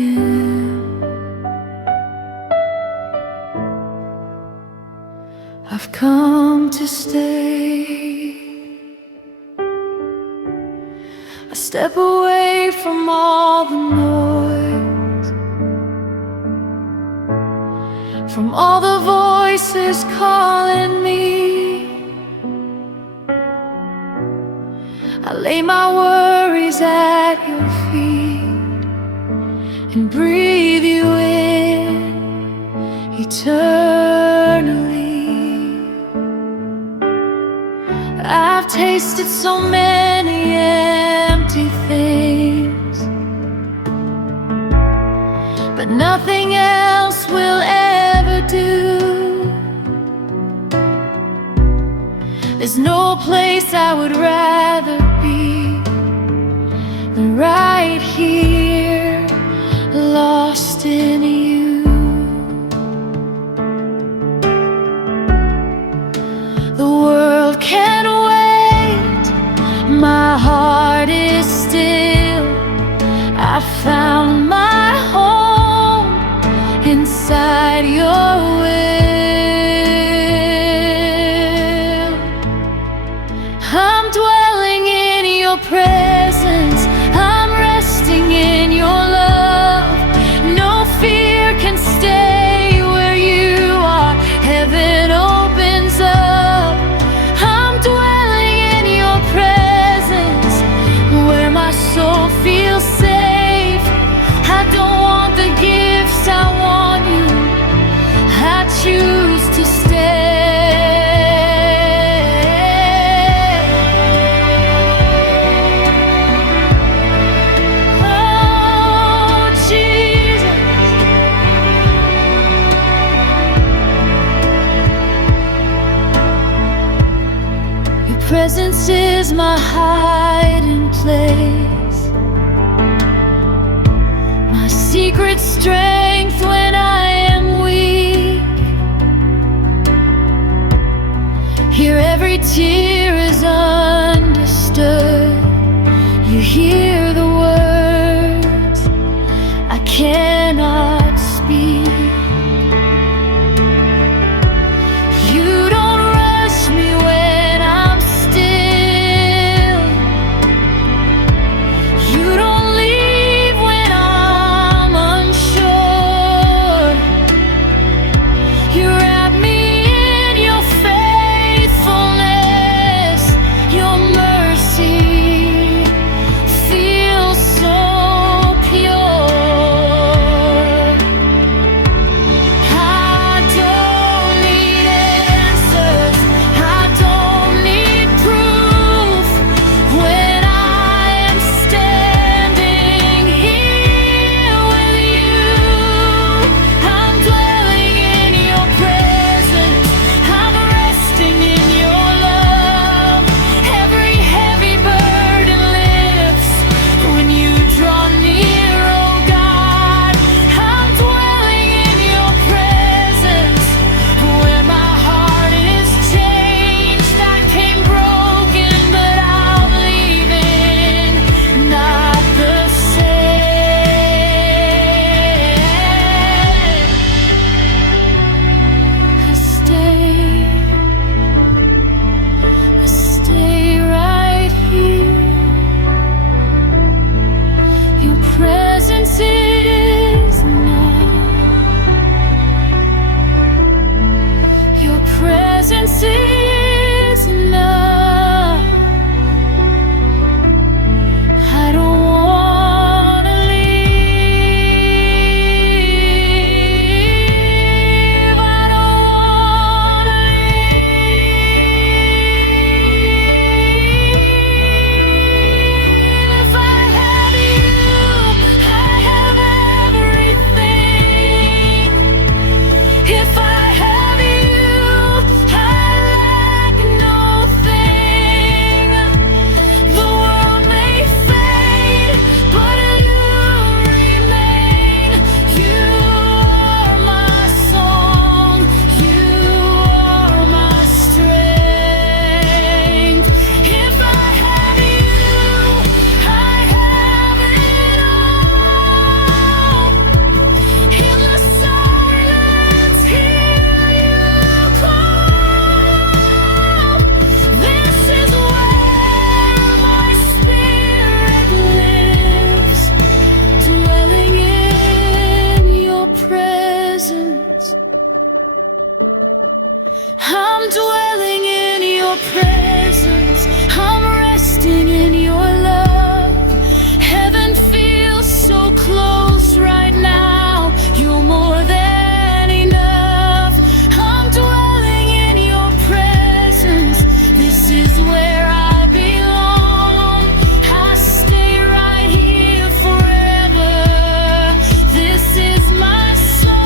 am. I've come to stay. I step away from all the noise, from all the voices calling me. I lay my worries at your feet and breathe you in eternally. I've tasted so many empty things, but nothing else will ever do. There's no place I would rather be than right here, lost in you. The world can't wait, my heart is still. I found my home inside your will. I'm dwelling in your presence, I'm resting in your love. No fear can stay where you are, heaven opens up. I'm dwelling in your presence, where my soul feels safe. I don't want the gifts, I want you. I choose to stay. Oh, Jesus. Your presence is my hiding place, my secret strength when I am weak. Here every tear is understood. You hear the words I cannot speak. You don't rush me when I'm still. You don't leave when I'm unsure. You wrap me in your faithfulness. Your mercy feels so pure. I don't need answers, I don't need proof. When I am standing here with you, I'm dwelling in your presence, I'm resting in your love. Every heavy burden lifts when you draw near, oh God. I'm dwelling in your presence, where my heart is changed. I came broken, but I'm leaving not the same. I stay right here. Your presence is enough. Your presence is enough. I don't wanna leave. I don't wanna leave. If I have you, I have your presence, I'm resting in your love. Heaven feels so close right now. You're more than enough. I'm dwelling in your presence. This is where I belong. I stay right here forever. This is my song.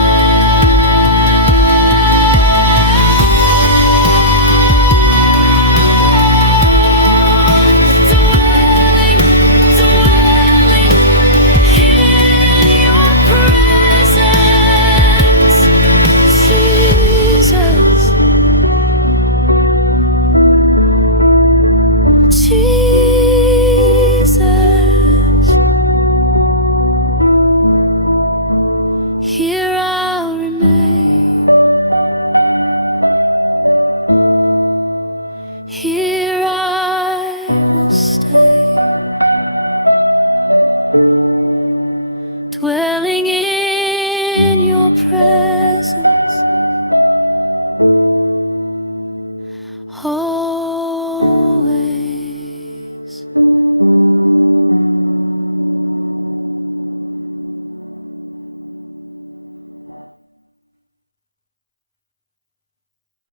Dwelling, dwelling in your presence, Jesus, Jesus. Here I'll remain. Here